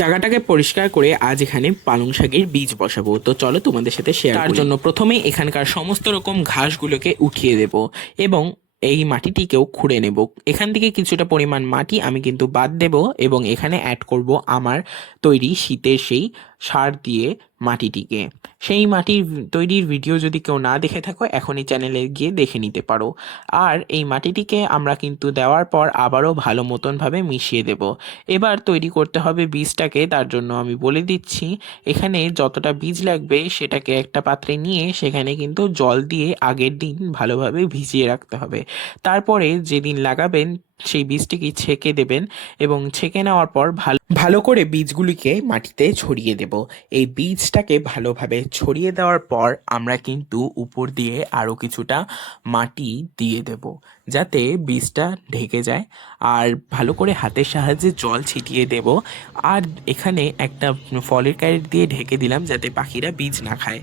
জায়গাটাকে পরিষ্কার করে আজ এখানে পালং শাকের বীজ বসাবো। তো চলো তোমাদের সাথে শেয়ার করি। তার জন্য প্রথমেই এখানকার সমস্ত রকম ঘাসগুলোকে উঠিয়ে দেব এবং এই মাটিটিকেও খুঁড়ে নেব। এখান থেকে কিছুটা পরিমাণ মাটি আমি কিন্তু বাদ দেব এবং এখানে অ্যাড করব আমার তৈরি শীতের সেই সার দিয়ে মাটিটিকে। সেই মাটির তৈরির ভিডিও যদি কেউ না দেখে থাকো এখনই চ্যানেলে গিয়ে দেখে নিতে পারো। আর এই মাটিটিকে আমরা কিন্তু দেওয়ার পর আবারও ভালো মতনভাবে মিশিয়ে দেব। এবার তৈরি করতে হবে বীজটাকে। তার জন্য আমি বলে দিচ্ছি, এখানে যতটা বীজ লাগবে সেটাকে একটা পাত্রে নিয়ে সেখানে কিন্তু জল দিয়ে আগের দিন ভালোভাবে ভিজিয়ে রাখতে হবে। তারপরে যেদিন লাগাবেন সেই বীজটিকে ছেঁকে দেবেন এবং ছেঁকে নেওয়ার পর ভালো ভালো করে বীজগুলিকে মাটিতে ছড়িয়ে দেব। এই বীজটাকে ভালোভাবে ছড়িয়ে দেওয়ার পর আমরা কিন্তু উপর দিয়ে আরও কিছুটা মাটি দিয়ে দেব যাতে বীজটা ঢেকে যায়। আর ভালো করে হাতের সাহায্যে জল ছিটিয়ে দেব। আর এখানে একটা ফলের ক্যারেট দিয়ে ঢেকে দিলাম যাতে পাখিরা বীজ না খায়।